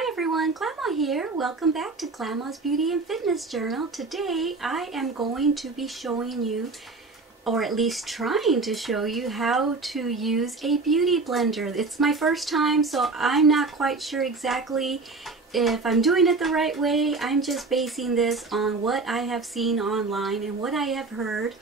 Hi everyone, Glama here. Welcome back to Glama's Beauty and Fitness Journal. Today I am going to be showing you, or at least trying to show you, how to use a beauty blender. It's my first time, so I'm not quite sure exactly if I'm doing it the right way. I'm just basing this on what I have seen online and what I have heard.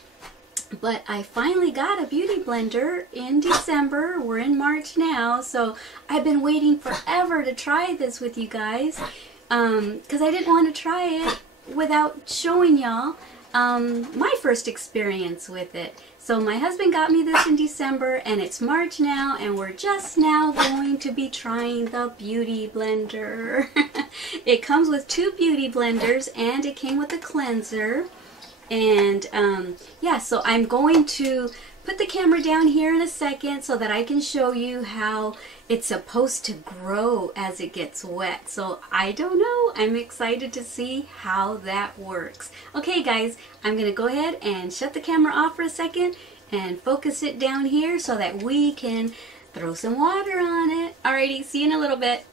But I finally got a beauty blender in December. We're in March now, so I've been waiting forever to try this with you guys because I didn't want to try it without showing y'all my first experience with it. So my husband got me this in December and it's March now and we're just now going to be trying the beauty blender. It comes with 2 beauty blenders and it came with a cleanser. And yeah, so I'm going to put the camera down here in a second so that I can show you how it's supposed to grow as it gets wet. So I don't know, I'm excited to see how that works. Okay guys, I'm going to go ahead and shut the camera off for a second and focus it down here so that we can throw some water on it. Alrighty, see you in a little bit.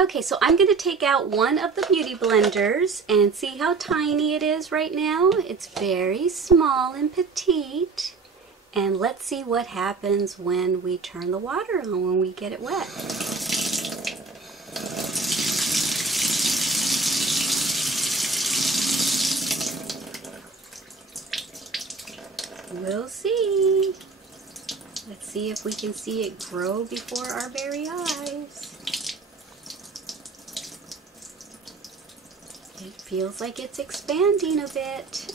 Okay, so I'm going to take out one of the beauty blenders and see how tiny it is right now. It's very small and petite. And let's see what happens when we turn the water on, when we get it wet. We'll see. Let's see if we can see it grow before our very eyes. It feels like it's expanding a bit.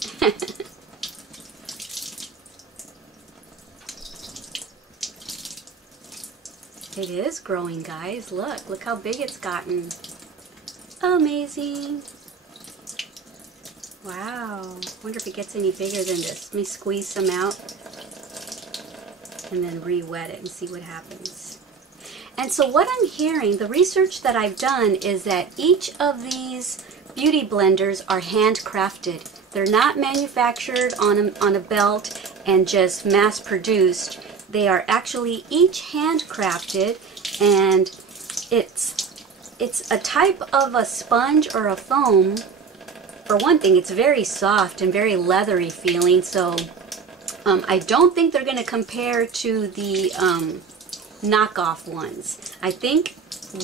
It is growing, guys. Look how big it's gotten. Amazing. Wow. Wonder if it gets any bigger than this. Let me squeeze some out and then re-wet it and see what happens. And so what I'm hearing, the research that I've done, is that each of these beauty blenders are handcrafted. They're not manufactured on a belt and just mass produced. They are actually each handcrafted, and it's a type of a sponge or a foam. For one thing, it's very soft and very leathery feeling, so I don't think they're going to compare to the knockoff ones. I think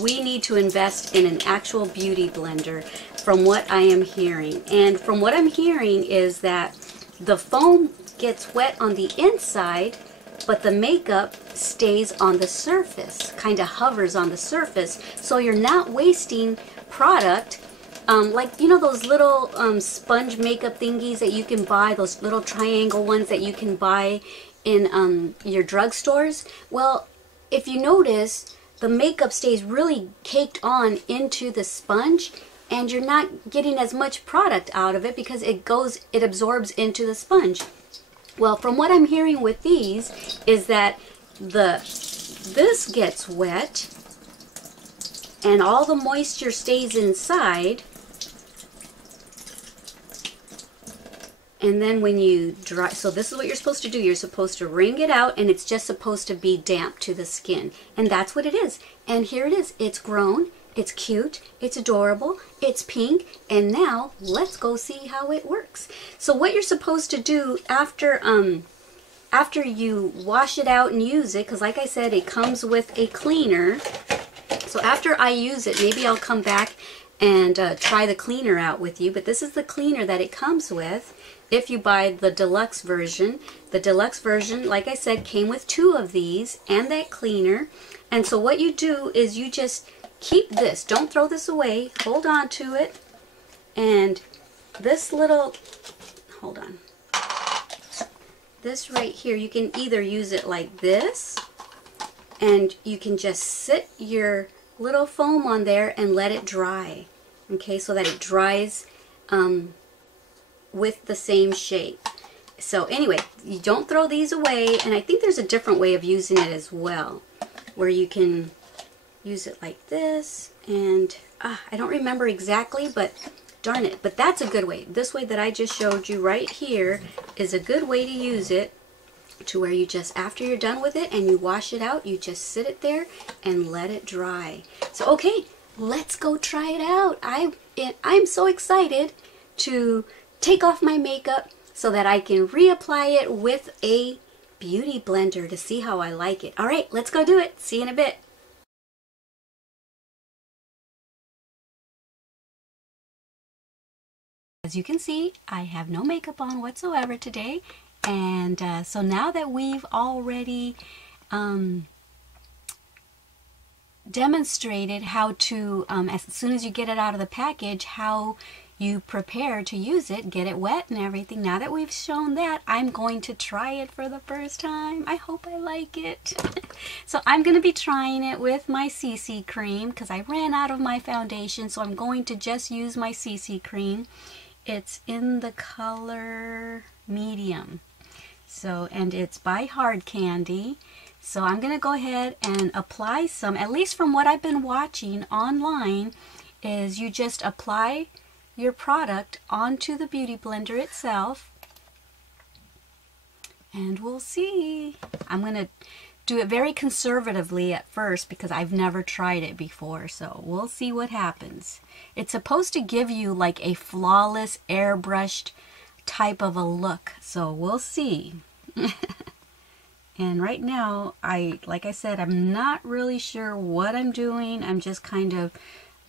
we need to invest in an actual beauty blender from what I am hearing. And from what I'm hearing is that the foam gets wet on the inside, but the makeup stays on the surface, kind of hovers on the surface, so you're not wasting product. Like, you know those little sponge makeup thingies that you can buy, those little triangle ones that you can buy in your drugstores? Well, if you notice, the makeup stays really caked on into the sponge and you're not getting as much product out of it because it absorbs into the sponge. Well, from what I'm hearing with these is that this gets wet and all the moisture stays inside, and then when you dry, so this is what you're supposed to do. You're supposed to wring it out and it's just supposed to be damp to the skin. And that's what it is. And here it is. It's grown, it's cute, it's adorable, it's pink, and now let's go see how it works. So what you're supposed to do after you wash it out and use it, because like I said, it comes with a cleaner. So after I use it, maybe I'll come back and try the cleaner out with you, but this is the cleaner that it comes with. If you buy the deluxe version, like I said, came with 2 of these and that cleaner. And so what you do is you just keep this. Don't throw this away. Hold on to it. And this little, hold on. This right here, you can either use it like this, and you can just sit your little foam on there and let it dry. Okay, so that it dries with the same shape. So anyway, you don't throw these away, and I think there's a different way of using it as well, where you can use it like this, and I don't remember exactly, but darn it, but that's a good way. This way that I just showed you right here is a good way to use it, to where you just, after you're done with it and you wash it out, you just sit it there and let it dry. So okay, let's go try it out. I'm so excited to take off my makeup so that I can reapply it with a beauty blender to see how I like it. All right, let's go do it. See you in a bit. As you can see, I have no makeup on whatsoever today, and so now that we've already demonstrated how to, as soon as you get it out of the package, how you prepare to use it, get it wet and everything. Now that we've shown that, I'm going to try it for the first time. I hope I like it. So I'm going to be trying it with my CC cream because I ran out of my foundation, so I'm going to just use my CC cream. It's in the color medium. So, and it's by Hard Candy. So I'm going to go ahead and apply some, at least from what I've been watching online, is you just apply your product onto the beauty blender itself, and we'll see. I'm going to do it very conservatively at first because I've never tried it before, so we'll see what happens. It's supposed to give you like a flawless airbrushed type of a look, so we'll see. And right now, like I said, I'm not really sure what I'm doing. I'm just kind of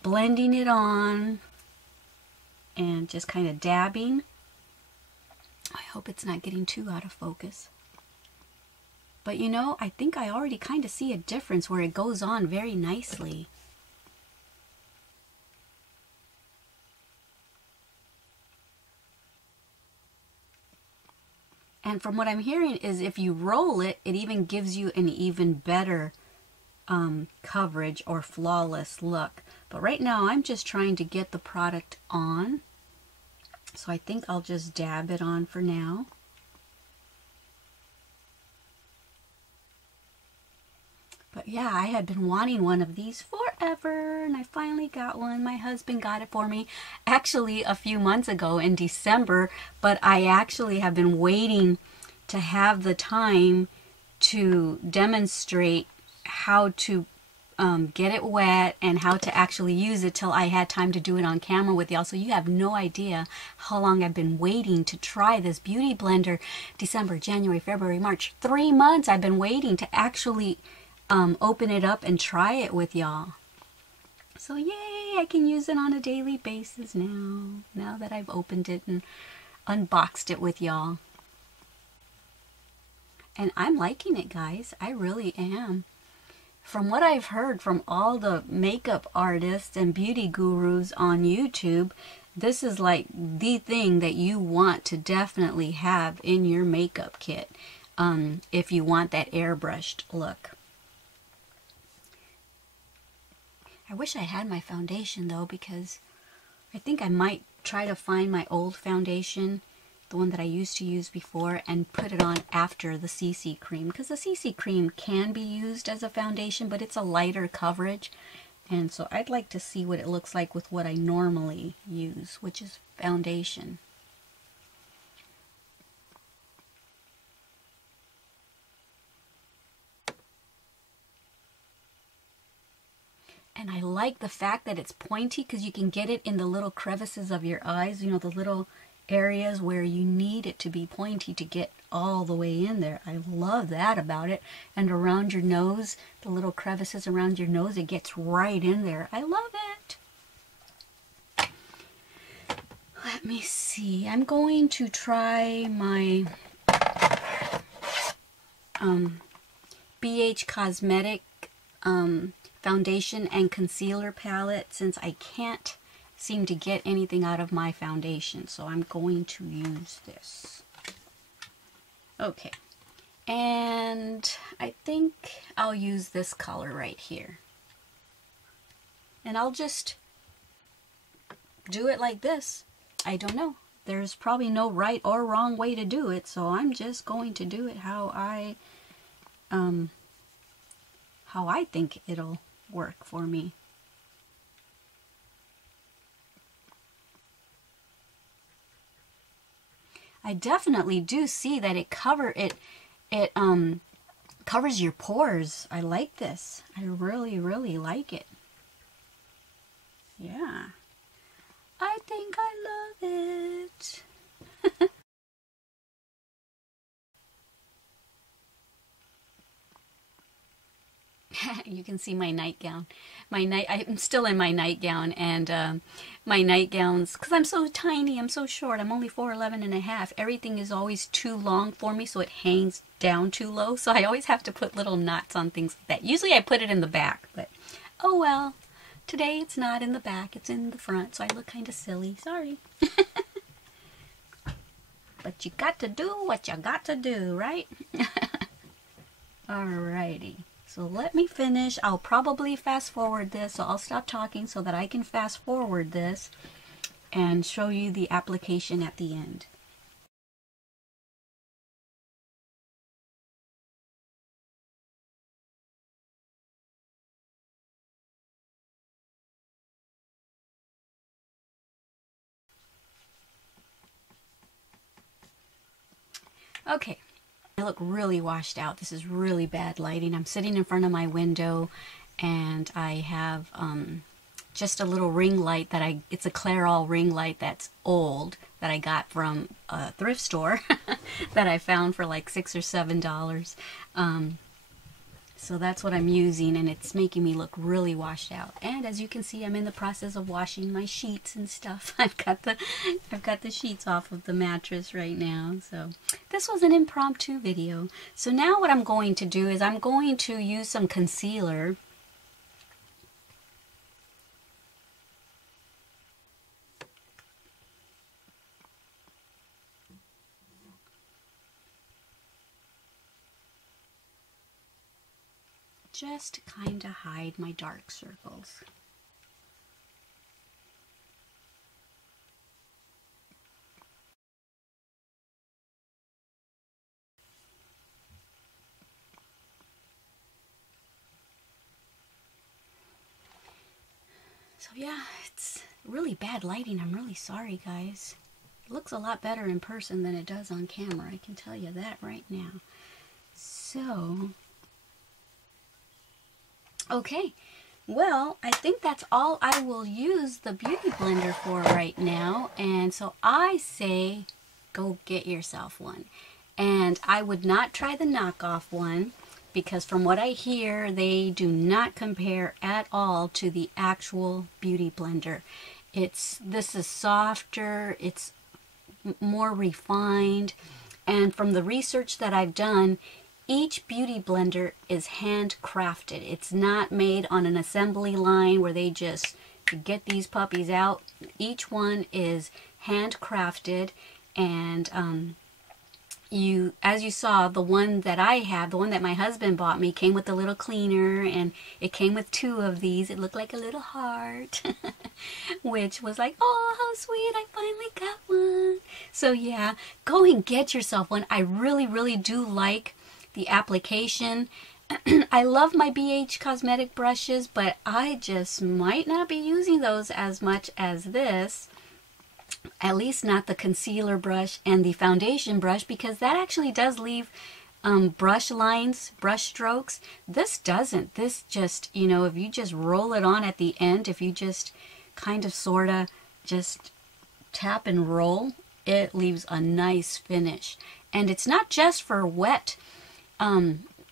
blending it on and just kind of dabbing. I hope it's not getting too out of focus. But you know, I think I already kind of see a difference where it goes on very nicely. And from what I'm hearing is if you roll it, it even gives you an even better coverage or flawless look. But right now I'm just trying to get the product on. So I think I'll just dab it on for now. But yeah, I had been wanting one of these forever, and I finally got one. My husband got it for me actually a few months ago in December, but I actually have been waiting to have the time to demonstrate how to get it wet and how to actually use it till I had time to do it on camera with y'all. So you have no idea how long I've been waiting to try this beauty blender. December, January, February, March, 3 months I've been waiting to actually open it up and try it with y'all. So yay, I can use it on a daily basis now that I've opened it and unboxed it with y'all. And I'm liking it, guys. I really am. From what I've heard from all the makeup artists and beauty gurus on YouTube, this is like the thing that you want to definitely have in your makeup kit if you want that airbrushed look. I wish I had my foundation though, because I think I might try to find my old foundation, the one that I used to use before, and put it on after the CC cream, because the CC cream can be used as a foundation, but it's a lighter coverage, and so I'd like to see what it looks like with what I normally use, which is foundation. And I like the fact that it's pointy because you can get it in the little crevices of your eyes, you know, the little areas where you need it to be pointy to get all the way in there. I love that about it. And around your nose, the little crevices around your nose, it gets right in there. I love it. Let me see. I'm going to try my BH Cosmetic foundation and concealer palette, since I can't seem to get anything out of my foundation, so I'm going to use this. Okay, and I think I'll use this color right here, and I'll just do it like this. I don't know, there's probably no right or wrong way to do it, so I'm just going to do it how I think it'll work for me. I definitely do see that it covers your pores. I like this. I really, really like it. Yeah. I think I love it. You can see my nightgown. I'm still in my nightgown, and my nightgowns, because I'm so tiny, I'm so short, I'm only 4'11½". Everything is always too long for me, so it hangs down too low. So I always have to put little knots on things like that. Usually I put it in the back, but oh well. Today it's not in the back, it's in the front, so I look kind of silly. Sorry. But you got to do what you got to do, right? Alrighty. So let me finish. I'll probably fast forward this, so I'll stop talking so that I can fast forward this and show you the application at the end. Okay, I look really washed out. This is really bad lighting. I'm sitting in front of my window and I have just a little ring light that it's a Clairol ring light that's old that I got from a thrift store that I found for like $6 or $7. So that's what I'm using, and it's making me look really washed out. And as you can see, I'm in the process of washing my sheets and stuff. I've got the sheets off of the mattress right now. So this was an impromptu video. So now what I'm going to do is I'm going to use some concealer. Just to kind of hide my dark circles. So yeah, it's really bad lighting. I'm really sorry, guys. It looks a lot better in person than it does on camera. I can tell you that right now. So okay, well, I think that's all I will use the Beauty Blender for right now. And so I say go get yourself one. And I would not try the knockoff one because from what I hear, they do not compare at all to the actual Beauty Blender. This is softer, it's more refined, and from the research that I've done, each Beauty Blender is handcrafted. It's not made on an assembly line where they just get these puppies out. Each one is handcrafted, and as you saw, the one that I have, the one that my husband bought me, came with a little cleaner, and it came with 2 of these. It looked like a little heart, which was like, oh, how sweet, I finally got one. So yeah, go and get yourself one. I really, really do like the application. I love my BH cosmetic brushes, but I just might not be using those as much as this. At least not the concealer brush and the foundation brush, because that actually does leave brush lines, brush strokes. This doesn't. This just, you know, if you just roll it on at the end, if you just kind of sort of just tap and roll, it leaves a nice finish. And it's not just for wet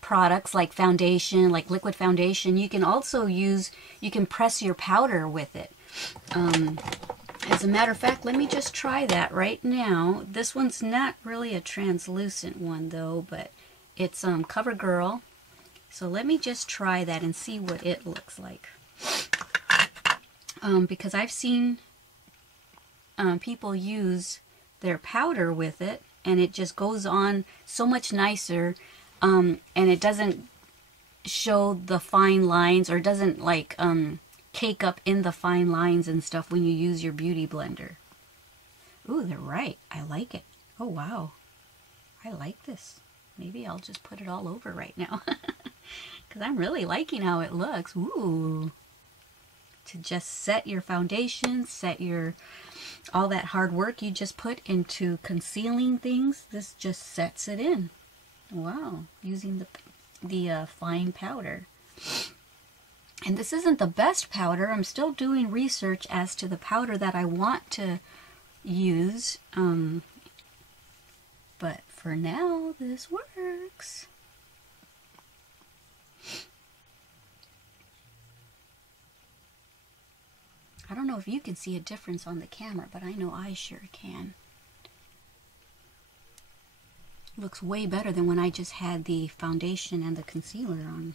products like foundation, like liquid foundation. You can also you can press your powder with it. As a matter of fact, let me just try that right now. This one's not really a translucent one though, but it's CoverGirl. So let me just try that and see what it looks like. Because I've seen people use their powder with it, and it just goes on so much nicer. And it doesn't show the fine lines, or doesn't like cake up in the fine lines and stuff when you use your Beauty Blender. Ooh, they're right. I like it. Oh, wow. I like this. Maybe I'll just put it all over right now. Because I'm really liking how it looks. Ooh. To just set your foundation, set your all that hard work you just put into concealing things, this just sets it in. Wow, using the fine powder. And this isn't the best powder. I'm still doing research as to the powder that I want to use. But for now, this works. I don't know if you can see a difference on the camera, but I know I sure can. Looks way better than when I just had the foundation and the concealer on.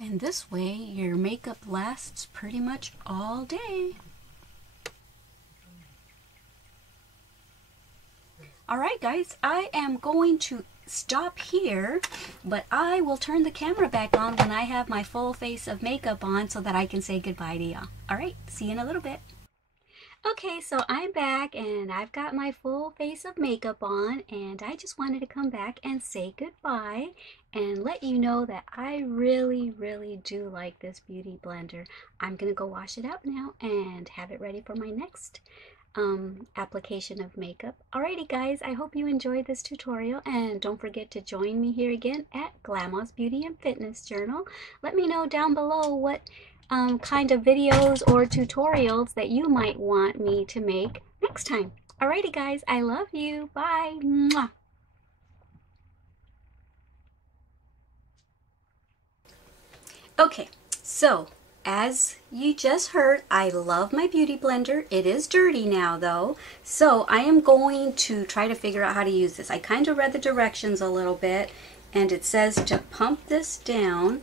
And this way, your makeup lasts pretty much all day. Alright guys, I am going to stop here, but I will turn the camera back on when I have my full face of makeup on so that I can say goodbye to y'all. Alright, see you in a little bit. Okay, so I'm back and I've got my full face of makeup on, and I just wanted to come back and say goodbye and let you know that I really do like this beauty blender. I'm gonna go wash it out now and have it ready for my next application of makeup. Alrighty guys, I hope you enjoyed this tutorial, and don't forget to join me here again at Glama's Beauty and Fitness Journal. Let me know down below what kind of videos or tutorials that you might want me to make next time. Alrighty guys, I love you. Bye. Mwah. Okay, so as you just heard, I love my beauty blender. It is dirty now though, so I am going to try to figure out how to use this. I kind of read the directions a little bit, and it says to pump this down,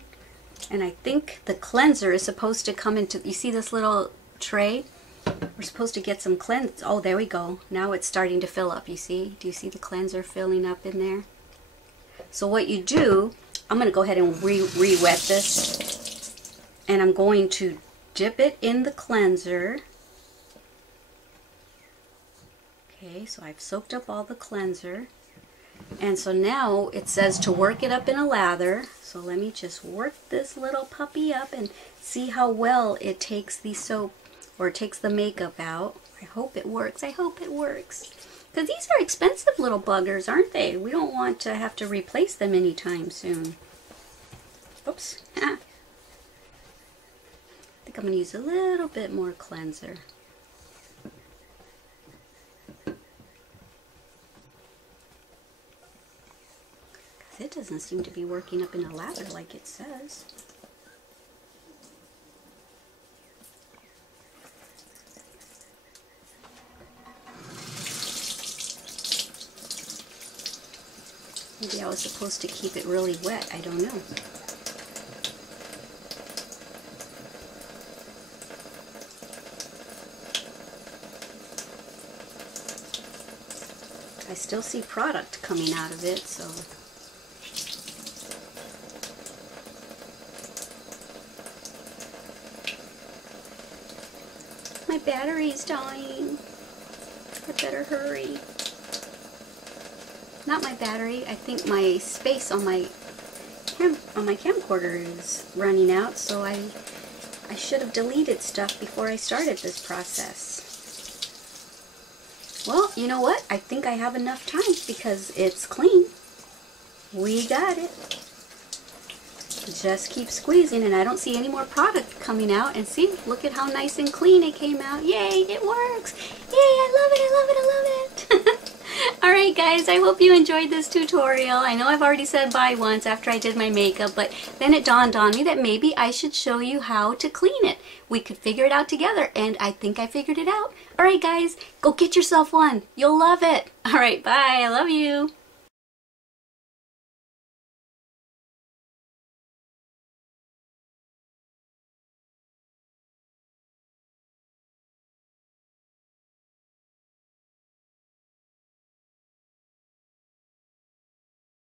and I think the cleanser is supposed to come into, you see this little tray? We're supposed to get some cleanse. Oh, there we go. Now it's starting to fill up, you see? Do you see the cleanser filling up in there? So what you do, I'm going to go ahead and re-wet this. And I'm going to dip it in the cleanser. Okay, so I've soaked up all the cleanser. And so now it says to work it up in a lather. So let me just work this little puppy up and see how well it takes the soap, or takes the makeup out. I hope it works. I hope it works. Because these are expensive little buggers, aren't they? We don't want to have to replace them anytime soon. Oops. I think I'm going to use a little bit more cleanser. It doesn't seem to be working up in a lather like it says. Maybe I was supposed to keep it really wet. I don't know. I still see product coming out of it, so... My battery's dying. I better hurry. Not my battery. I think my space on my camcorder is running out, so I should have deleted stuff before I started this process. Well, you know what? I think I have enough time because it's clean. We got it. Just keep squeezing, and I don't see any more product coming out. And see, look at how nice and clean it came out. Yay, it works. Yay, I love it, I love it, I love it. Alright guys, I hope you enjoyed this tutorial. I know I've already said bye once after I did my makeup, but then it dawned on me that maybe I should show you how to clean it. We could figure it out together, and I think I figured it out. Alright guys, go get yourself one. You'll love it. Alright, bye. I love you.